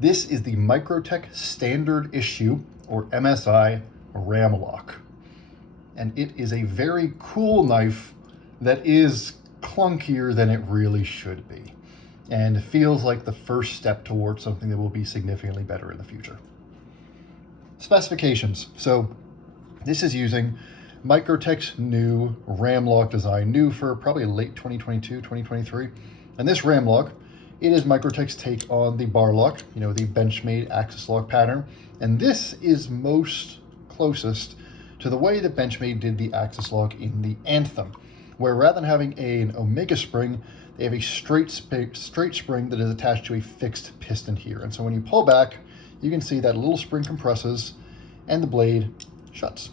This is the Microtech Standard Issue, or MSI, ram lock. And it is a very cool knife that is clunkier than it really should be, and feels like the first step towards something that will be significantly better in the future. Specifications. So this is using Microtech's new ram lock design, new for probably late 2022, 2023. And this ram lock, it is Microtech's take on the bar lock, the Benchmade axis lock pattern. And this is most closest to the way that Benchmade did the axis lock in the Anthem, where rather than having an omega spring, they have a straight spring that is attached to a fixed piston here. And so when you pull back, you can see that little spring compresses and the blade shuts.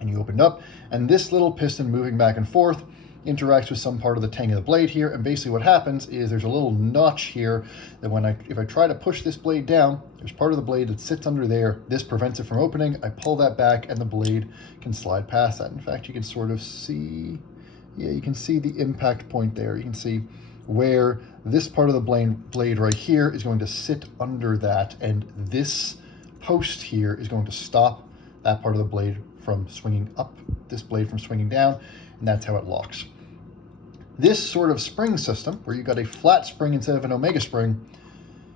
And you open it up, and this little piston moving back and forth interacts with some part of the tang of the blade here. And basically what happens is there's a little notch here that if I try to push this blade down, there's part of the blade that sits under there. This prevents it from opening. I pull that back and the blade can slide past that. In fact, you can sort of see, you can see the impact point there. You can see where this part of the blade right here is going to sit under that, and this post here is going to stop that part of the blade from swinging up, this blade from swinging down, and that's how it locks. This sort of spring system, where you've got a flat spring instead of an omega spring,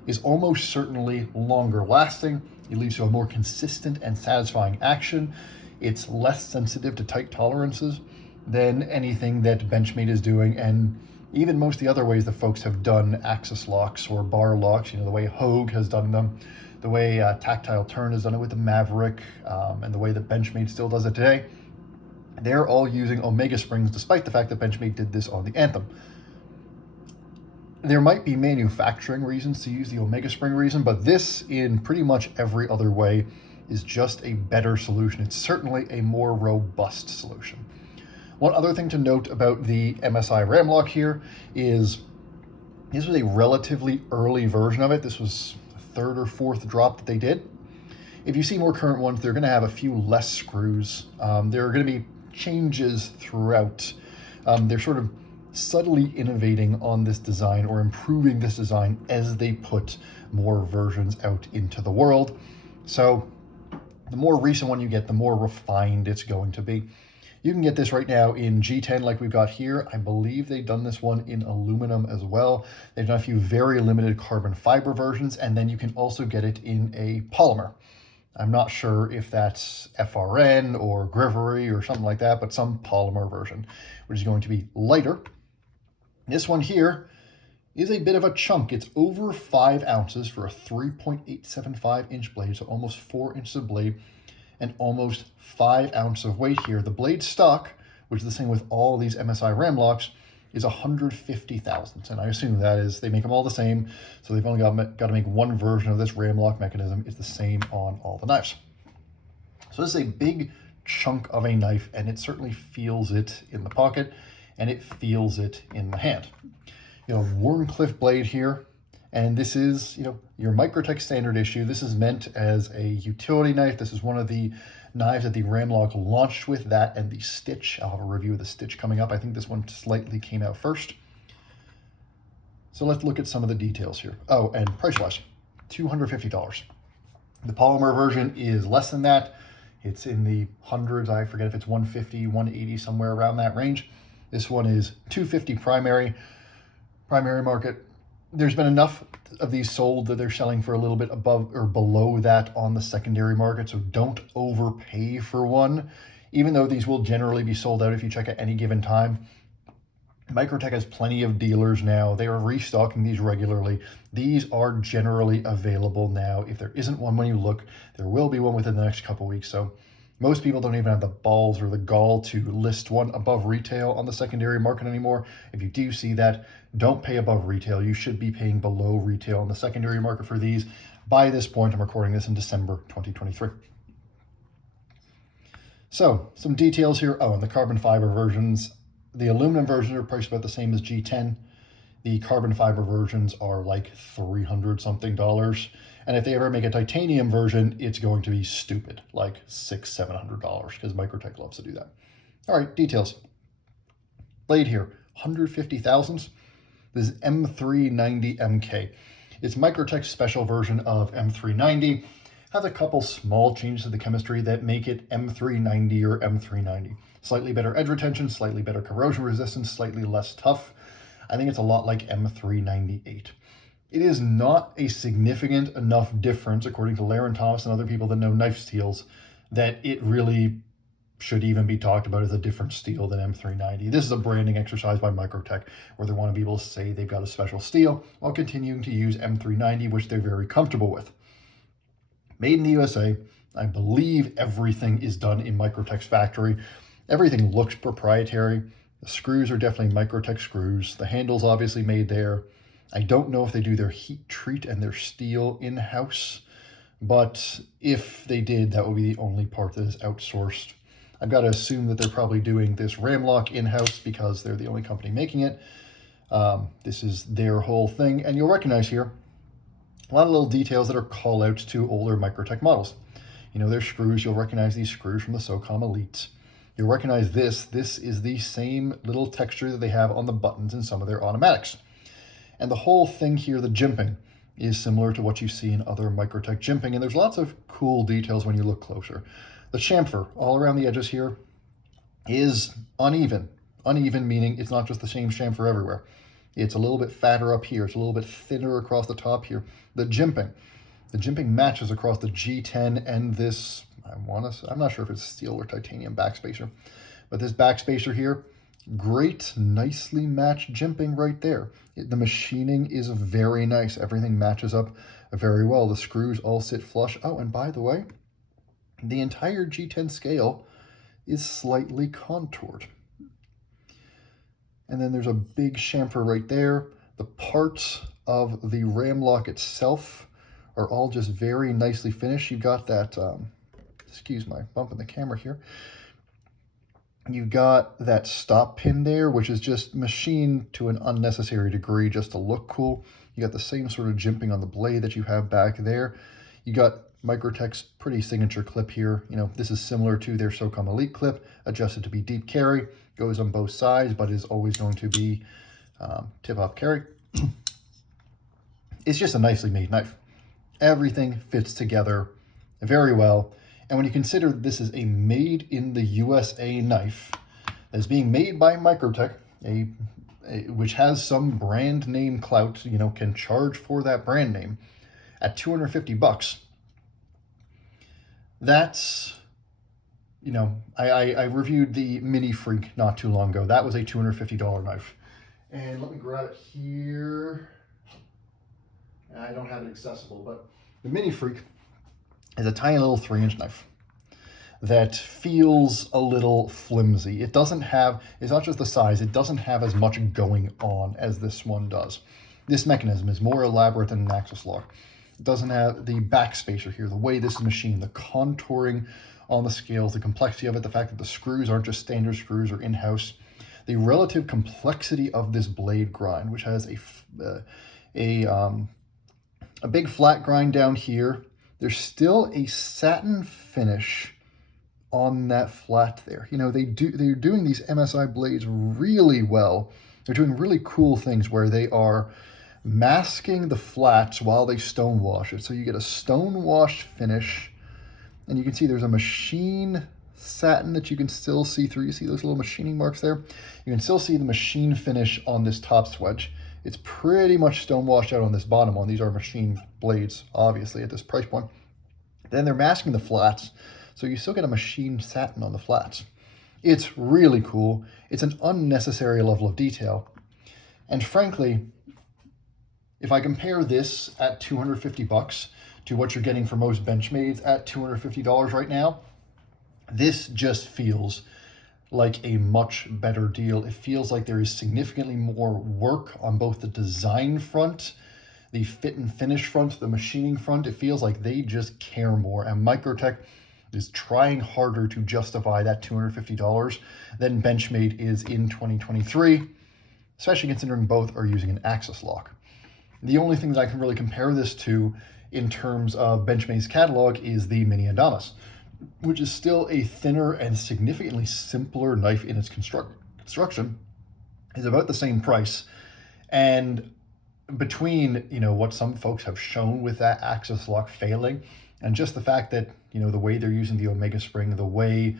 is almost certainly longer lasting. It leads to a more consistent and satisfying action. It's less sensitive to tight tolerances than anything that Benchmade is doing, and even most of the other ways that folks have done axis locks or bar locks, the way Hogue has done them, the way Tactile Turn has done it with the Maverick, and the way that Benchmade still does it today. They're all using omega springs, despite the fact that Benchmade did this on the Anthem. There might be manufacturing reasons to use the omega spring reason, but this, in pretty much every other way, is just a better solution. It's certainly a more robust solution. One other thing to note about the MSI ram lock here is this was a relatively early version of it. This was the third or fourth drop that they did. If you see more current ones, they're going to have a few less screws. There are going to be changes throughout. They're sort of subtly innovating on this design or improving this design as they put more versions out into the world. So the more recent one you get, the more refined it's going to be. You can get this right now in G10 like we've got here. I believe they've done this one in aluminum as well. They've done a few very limited carbon fiber versions, and then you can also get it in a polymer. I'm not sure if that's FRN or Grivery or something like that, but some polymer version, which is going to be lighter. This one here is a bit of a chunk. It's over 5 ounces for a 3.875 inch blade, so almost 4 inches of blade, and almost 5 ounces of weight here. The blade stock, which is the same with all these MSI ram locks, is 150 thousandths. And I assume that is, they make them all the same, so they've only got to make one version of this ram lock mechanism. It's the same on all the knives. So this is a big chunk of a knife, and it certainly feels it in the pocket, and it feels it in the hand. Wharncliffe blade here. And this is, your Microtech Standard Issue. This is meant as a utility knife. This is one of the knives that the ram lock launched with, that and the Stitch. I'll have a review of the Stitch coming up. I think this one slightly came out first. So let's look at some of the details here. Oh, and price-wise, $250. The polymer version is less than that. It's in the hundreds. I forget if it's 150, 180, somewhere around that range. This one is $250 primary market. There's been enough of these sold that they're selling for a little bit above or below that on the secondary market, so don't overpay for one, even though these will generally be sold out if you check at any given time. Microtech has plenty of dealers now. They are restocking these regularly. These are generally available now. If there isn't one when you look, there will be one within the next couple weeks. So most people don't even have the balls or the gall to list one above retail on the secondary market anymore. If you do see that, don't pay above retail. You should be paying below retail on the secondary market for these. By this point, I'm recording this in December 2023. So some details here. Oh, and the carbon fiber versions. The aluminum versions are priced about the same as G10. The carbon fiber versions are like $300 something. And if they ever make a titanium version, it's going to be stupid, like $600-700, because Microtech loves to do that. All right, details. Blade here, 150 thousandths. This is M390 MK. It's Microtech's special version of M390. Has a couple small changes to the chemistry that make it M390 or M390. Slightly better edge retention, slightly better corrosion resistance, slightly less tough. I think it's a lot like M398. It is not a significant enough difference, according to Laren Thomas and other people that know knife steels, that it really should even be talked about as a different steel than M390. This is a branding exercise by Microtech where they want to be able to say they've got a special steel while continuing to use M390, which they're very comfortable with. Made in the USA, I believe everything is done in Microtech's factory. Everything looks proprietary. The screws are definitely Microtech screws. The handle's obviously made there. I don't know if they do their heat treat and their steel in-house, but if they did, that would be the only part that is outsourced. I've got to assume that they're probably doing this ram lock in-house because they're the only company making it. This is their whole thing, and you'll recognize here a lot of little details that are call-outs to older Microtech models. You know, their screws, you'll recognize these screws from the SOCOM Elites. You'll recognize this. This is the same little texture that they have on the buttons in some of their automatics. And the whole thing here, the jimping, is similar to what you see in other Microtech jimping, and there's lots of cool details when you look closer. The chamfer all around the edges here is uneven. Uneven meaning it's not just the same chamfer everywhere. It's a little bit fatter up here. It's a little bit thinner across the top here. The jimping matches across the G10 and this, I'm not sure if it's steel or titanium backspacer, but this backspacer here, great, nicely matched jimping right there. The machining is very nice. Everything matches up very well. The screws all sit flush. Oh, and by the way, the entire G10 scale is slightly contoured. And then there's a big chamfer right there. The parts of the ram lock itself are all just very nicely finished. You've got that, excuse my bumping the camera here. You've got that stop pin there, which is just machined to an unnecessary degree just to look cool. You got the same sort of jimping on the blade that you have back there. You got Microtech's pretty signature clip here. You know, this is similar to their SOCOM Elite clip, adjusted to be deep carry, goes on both sides, but is always going to be tip-off carry. It's just a nicely made knife. Everything fits together very well. And when you consider this is a made in the USA knife that's being made by Microtech, which has some brand name clout, you know, can charge for that brand name at $250. That's, you know, I reviewed the Mini Freak not too long ago. That was a $250 knife. And let me grab it here. I don't have it accessible, but the Mini Freak is a tiny little 3-inch knife that feels a little flimsy. It doesn't have, it's not just the size, it doesn't have as much going on as this one does. This mechanism is more elaborate than an axis lock. It doesn't have the backspacer here, the way this is machined, the contouring on the scales, the complexity of it, the fact that the screws aren't just standard screws or in-house, the relative complexity of this blade grind, which has a big flat grind down here. There's still a satin finish on that flat there. You know, they're doing these MSI blades really well. They're doing really cool things where they are masking the flats while they stone wash it. So you get a stone washed finish, and you can see there's a machine satin that you can still see through. You see those little machining marks there? You can still see the machine finish on this top swedge. It's pretty much stone washed out on this bottom one. These are machine blades, obviously, at this price point. Then they're masking the flats, so you still get a machined satin on the flats. It's really cool. It's an unnecessary level of detail. And frankly, if I compare this at $250 to what you're getting for most Benchmades at $250 right now, this just feels like a much better deal. It feels like there is significantly more work on both the design front, the fit and finish front, the machining front. It feels like they just care more, and Microtech is trying harder to justify that $250 than Benchmade is in 2023, especially considering both are using an axis lock. The only thing that I can really compare this to in terms of Benchmade's catalog is the Mini Adamas, which is still a thinner and significantly simpler knife in its construction. Is about the same price. And between, what some folks have shown with that axis lock failing, and just the fact that, the way they're using the Omega spring, the way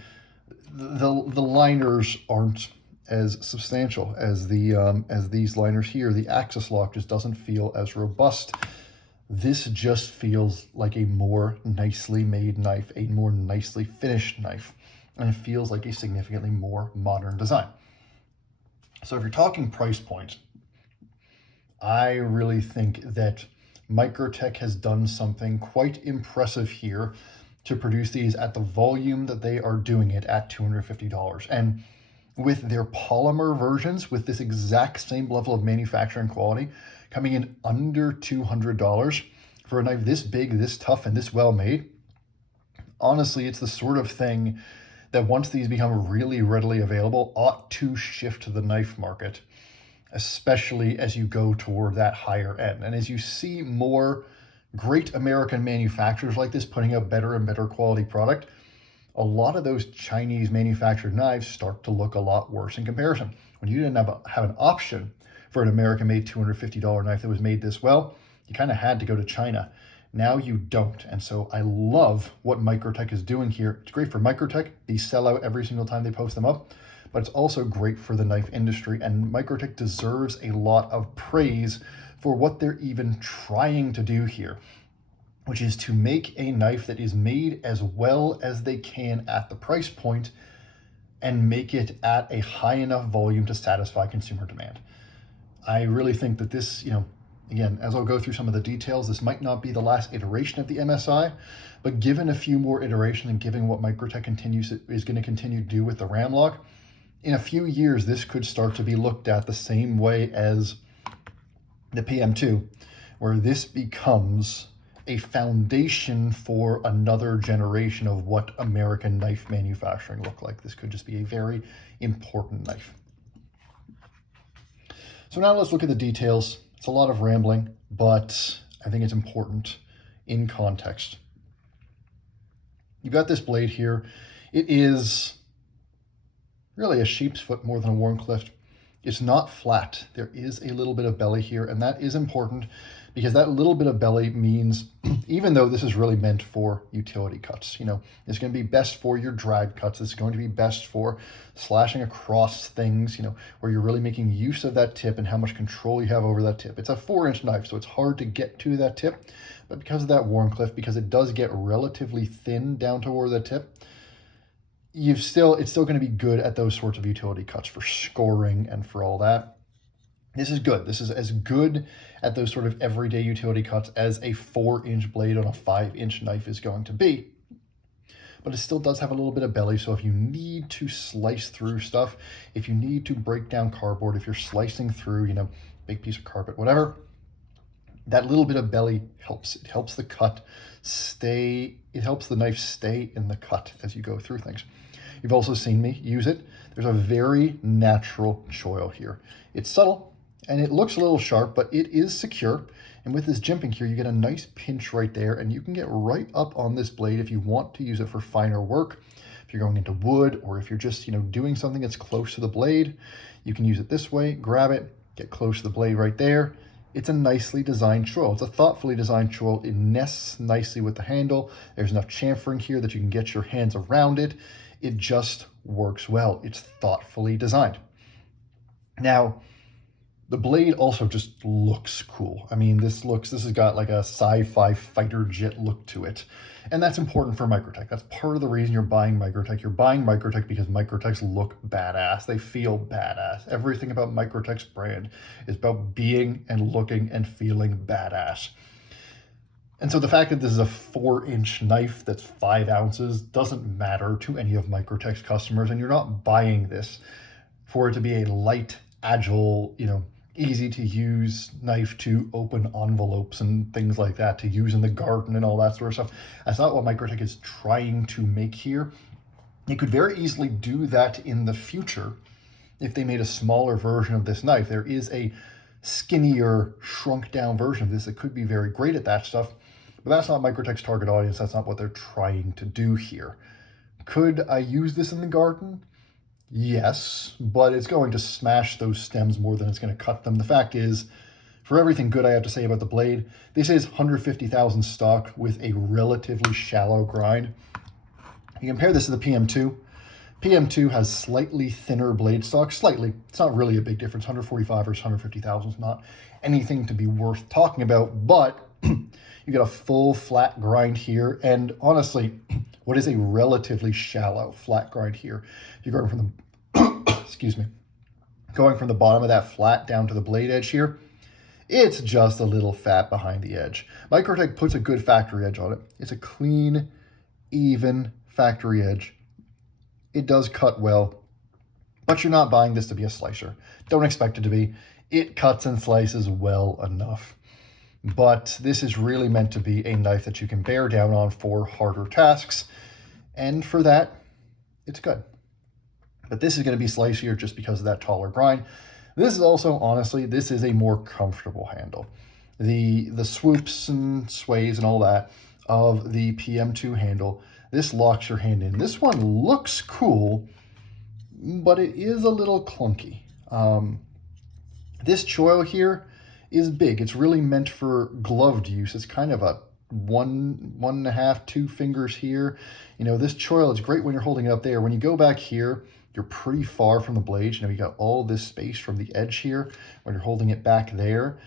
the liners aren't as substantial as these liners here, the axis lock just doesn't feel as robust. This just feels like a more nicely made knife, a more nicely finished knife, and it feels like a significantly more modern design. So if you're talking price point, I really think that Microtech has done something quite impressive here to produce these at the volume that they are doing it at $250. And with their polymer versions, with this exact same level of manufacturing quality, coming in under $200 for a knife this big, this tough, and this well made, honestly, it's the sort of thing that once these become really readily available, ought to shift the knife market, especially as you go toward that higher end. And as you see more great American manufacturers like this putting out better and better quality product, a lot of those Chinese manufactured knives start to look a lot worse in comparison. When you didn't have an option for an American-made $250 knife that was made this well, you kind of had to go to China. Now you don't. And so I love what Microtech is doing here. It's great for Microtech. These sell out every single time they post them up, but it's also great for the knife industry. And Microtech deserves a lot of praise for what they're even trying to do here, which is to make a knife that is made as well as they can at the price point and make it at a high enough volume to satisfy consumer demand. I really think that this, again, as I'll go through some of the details, this might not be the last iteration of the MSI, but given a few more iterations and given what Microtech is going to continue to do with the ram lock, in a few years, this could start to be looked at the same way as the PM2, where this becomes a foundation for another generation of what American knife manufacturing look like. This could just be a very important knife. So now let's look at the details. It's a lot of rambling, but I think it's important in context. You've got this blade here. It is really a sheep's foot more than a Wharncliffe. It's not flat. There is a little bit of belly here, and that is important because that little bit of belly means, even though this is really meant for utility cuts, it's going to be best for your drag cuts. It's going to be best for slashing across things, where you're really making use of that tip and how much control you have over that tip. It's a 4-inch knife, so it's hard to get to that tip, but because of that Wharncliffe, because it does get relatively thin down toward the tip, it's still going to be good at those sorts of utility cuts for scoring and for all that. This is good. This is as good at those sort of everyday utility cuts as a 4-inch blade on a 5-inch knife is going to be. But it still does have a little bit of belly, so if you need to slice through stuff, if you need to break down cardboard, if you're slicing through, big piece of carpet, whatever, that little bit of belly helps. It helps the cut stay, it helps the knife stay in the cut as you go through things. You've also seen me use it. There's a very natural choil here. It's subtle and it looks a little sharp, but it is secure. And with this jimping here, you get a nice pinch right there, and you can get right up on this blade if you want to use it for finer work. If you're going into wood, or if you're just, doing something that's close to the blade, you can use it this way, grab it, get close to the blade right there. It's a nicely designed choil. It's a thoughtfully designed choil. It nests nicely with the handle. There's enough chamfering here that you can get your hands around it. It just works well. It's thoughtfully designed. Now, the blade also just looks cool. I mean, this has got like a sci-fi fighter jet look to it. And that's important for Microtech. That's part of the reason you're buying Microtech. You're buying Microtech because Microtechs look badass. They feel badass. Everything about Microtech's brand is about being and looking and feeling badass. And so the fact that this is a 4-inch knife that's 5 ounces doesn't matter to any of Microtech's customers, and you're not buying this for it to be a light, agile, easy to use knife to open envelopes and things like that, to use in the garden and all that sort of stuff. That's not what Microtech is trying to make here. It could very easily do that in the future if they made a smaller version of this knife. There is a skinnier, shrunk down version of this that could be very great at that stuff, but that's not Microtech's target audience. That's not what they're trying to do here. Could I use this in the garden? Yes, but it's going to smash those stems more than it's going to cut them. The fact is, For everything good I have to say about the blade, this is 150,000 stock with a relatively shallow grind. You compare this to the PM2. PM2 has slightly thinner blade stock, slightly. It's not really a big difference. 145 versus 150,000 is not anything to be worth talking about, but you get a full flat grind here, and honestly, what is a relatively shallow flat grind here? If you're going from the, excuse me, going from the bottom of that flat down to the blade edge here, it's just a little fat behind the edge. Microtech puts a good factory edge on it. It's a clean, even factory edge. It does cut well, but you're not buying this to be a slicer. Don't expect it to be. It cuts and slices well enough. But this is really meant to be a knife that you can bear down on for harder tasks. And for that, it's good. But this is going to be slicier just because of that taller grind. This is also, honestly, this is a more comfortable handle. The swoops and sways and all that of the PM2 handle, this locks your hand in. This one looks cool, but it is a little clunky. This choil here is big. It's really meant for gloved use. It's kind of a one and a half, 2 fingers here. You know, this choil is great when you're holding it up there. When you go back here, you're pretty far from the blade. You know, you got all this space from the edge here when you're holding it back there.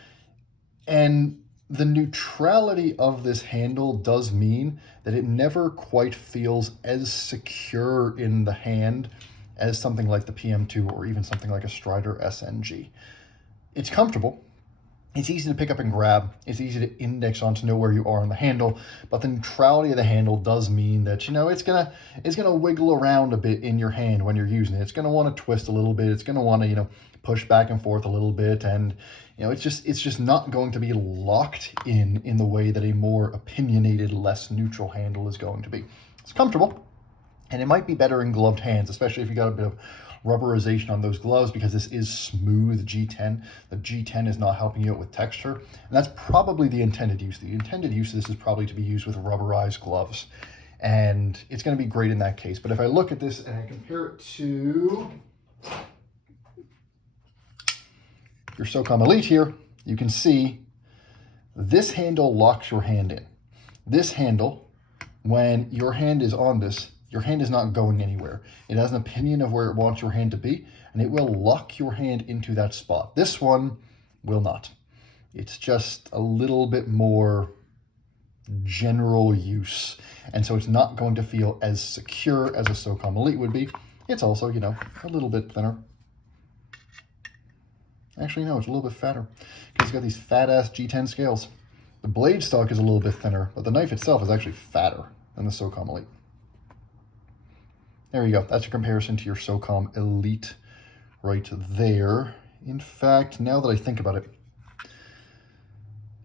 And the neutrality of this handle does mean that it never quite feels as secure in the hand as something like the PM2 or even something like a Strider SNG. It's comfortable. It's easy to pick up and grab. It's easy to index on to know where you are on the handle, but the neutrality of the handle does mean that, you know, it's gonna wiggle around a bit in your hand when you're using it. It's gonna want to twist a little bit. It's gonna want to, you know, push back and forth a little bit, and you know, it's just not going to be locked in the way that a more opinionated, less neutral handle is going to be. It's comfortable, and it might be better in gloved hands, especially if you got a bit of rubberization on those gloves, because this is smooth G10. The G10 is not helping you out with texture, and that's probably the intended use. The intended use of this is probably to be used with rubberized gloves, and it's going to be great in that case. But if I look at this and I compare it to your SOCOM Elite here, you can see this handle locks your hand in. This handle, when your hand is on this, your hand is not going anywhere. It has an opinion of where it wants your hand to be, and it will lock your hand into that spot. This one will not. It's just a little bit more general use, and so it's not going to feel as secure as a SOCOM Elite would be. It's also, you know, a little bit thinner. Actually, no, it's a little bit fatter, because it's got these fat-ass G10 scales. The blade stock is a little bit thinner, but the knife itself is actually fatter than the SOCOM Elite. There you go. That's a comparison to your SOCOM Elite right there. In fact, now that I think about it,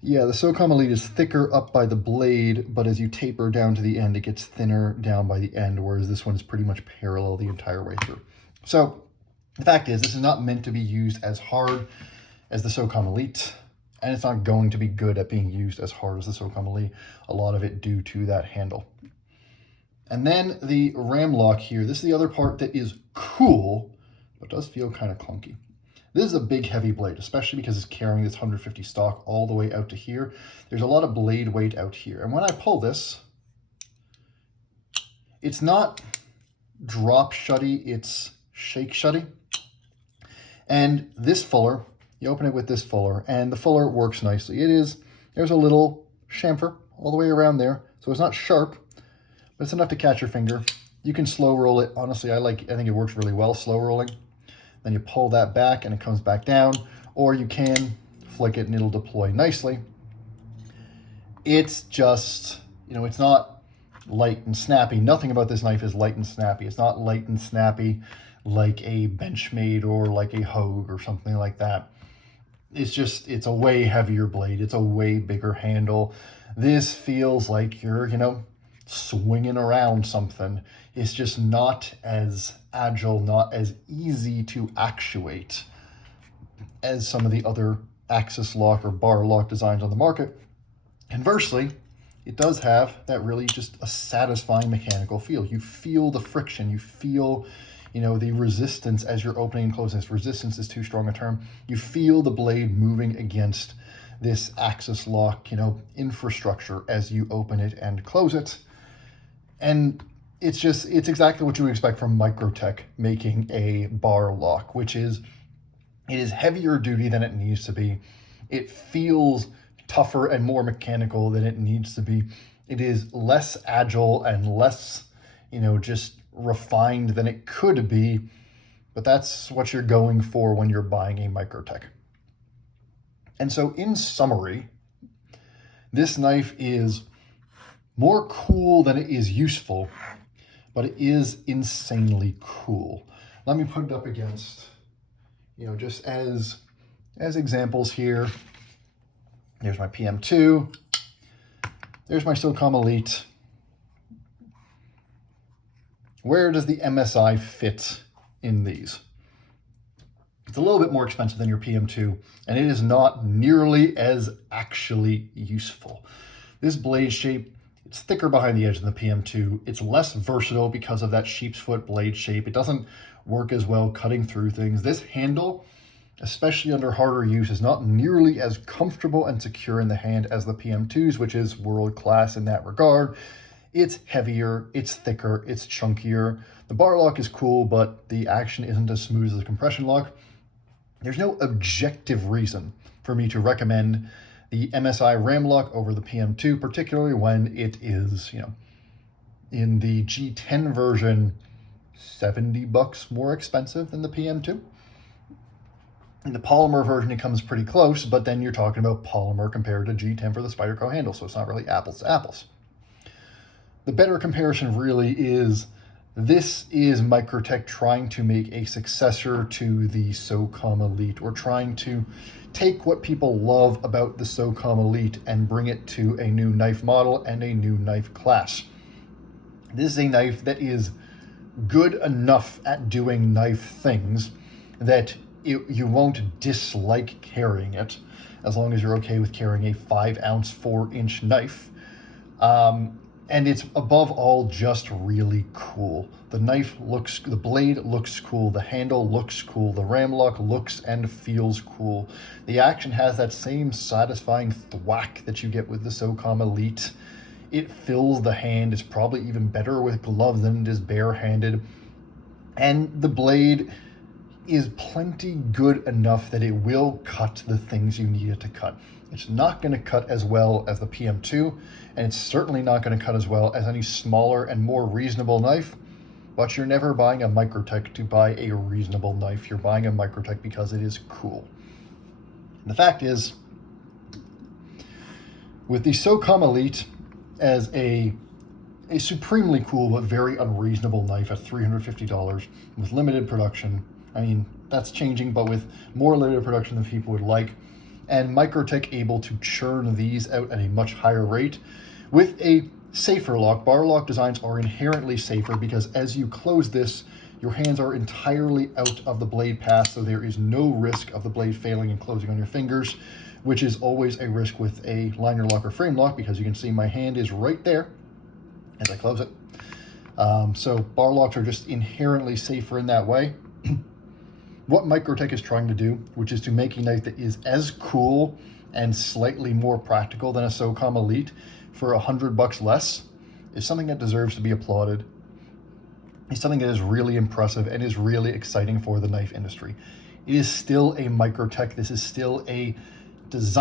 yeah, the SOCOM Elite is thicker up by the blade, but as you taper down to the end, it gets thinner down by the end, whereas this one is pretty much parallel the entire way through. So the fact is, this is not meant to be used as hard as the SOCOM Elite, and it's not going to be good at being used as hard as the SOCOM Elite, a lot of it due to that handle. And then the ram lock here, this is the other part that is cool, but does feel kind of clunky. This is a big heavy blade, especially because it's carrying this 150 stock all the way out to here. There's a lot of blade weight out here. And when I pull this, it's not drop shutty, it's shake shutty. And this fuller, you open it with this fuller, and the fuller works nicely. There's a little chamfer all the way around there, so it's not sharp, but it's enough to catch your finger. You can slow roll it. Honestly, I think it works really well, slow rolling. Then you pull that back and it comes back down, or you can flick it and it'll deploy nicely. It's just, you know, it's not light and snappy. Nothing about this knife is light and snappy. It's not light and snappy like a Benchmade or like a Hogue or something like that. It's a way heavier blade. It's a way bigger handle. This feels like you're, you know, swinging around something. It's just not as agile, not as easy to actuate as some of the other axis lock or bar lock designs on the market. Conversely, it does have that really just a satisfying mechanical feel. You feel the friction, you feel, you know, the resistance as you're opening and closing this. Resistance is too strong a term. You feel the blade moving against this axis lock, infrastructure as you open it and close it. And it's exactly what you would expect from Microtech making a bar lock, which is, it is heavier duty than it needs to be. It feels tougher and more mechanical than it needs to be. It is less agile and less, just refined than it could be. But that's what you're going for when you're buying a Microtech. And so in summary, this knife is more cool than it is useful, but it is insanely cool. Let me put it up against, just as examples here. There's my PM2. There's my SOCOM Elite. Where does the MSI fit in these? It's a little bit more expensive than your PM2, and it is not nearly as actually useful. This blade shape, it's thicker behind the edge than the PM2. It's less versatile because of that sheep's foot blade shape. It doesn't work as well cutting through things. This handle, especially under harder use, is not nearly as comfortable and secure in the hand as the PM2's, which is world class in that regard. It's heavier, it's thicker, it's chunkier. The bar lock is cool, but the action isn't as smooth as the compression lock. There's no objective reason for me to recommend the MSI ram lock over the PM2, particularly when it is, in the G10 version, $70 more expensive than the PM2. In the polymer version, it comes pretty close, but then you're talking about polymer compared to G10 for the Spyderco handle, so it's not really apples to apples. The better comparison really is, this is Microtech trying to make a successor to the SOCOM Elite, or trying to take what people love about the SOCOM Elite and bring it to a new knife model and a new knife class. This is a knife that is good enough at doing knife things that you won't dislike carrying it, as long as you're okay with carrying a 5-ounce, 4-inch knife. And it's above all just really cool. The blade looks cool, the handle looks cool, the ram lock looks and feels cool. The action has that same satisfying thwack that you get with the SOCOM Elite. It fills the hand. It's probably even better with gloves than it is barehanded. And the blade is plenty good enough that it will cut the things you need it to cut. It's not going to cut as well as the PM2, and it's certainly not going to cut as well as any smaller and more reasonable knife, but you're never buying a Microtech to buy a reasonable knife. You're buying a Microtech because it is cool. And the fact is, with the SOCOM Elite as a supremely cool but very unreasonable knife at $350 with limited production, I mean, that's changing, but with more limited production than people would like, and Microtech able to churn these out at a much higher rate with a safer lock. Bar lock designs are inherently safer because as you close this, your hands are entirely out of the blade path, so there is no risk of the blade failing and closing on your fingers, which is always a risk with a liner lock or frame lock, because you can see my hand is right there as I close it. So bar locks are just inherently safer in that way. What Microtech is trying to do, which is to make a knife that is as cool and slightly more practical than a SOCOM Elite for $100 less, is something that deserves to be applauded. It's something that is really impressive and is really exciting for the knife industry. It is still a Microtech. This is still a design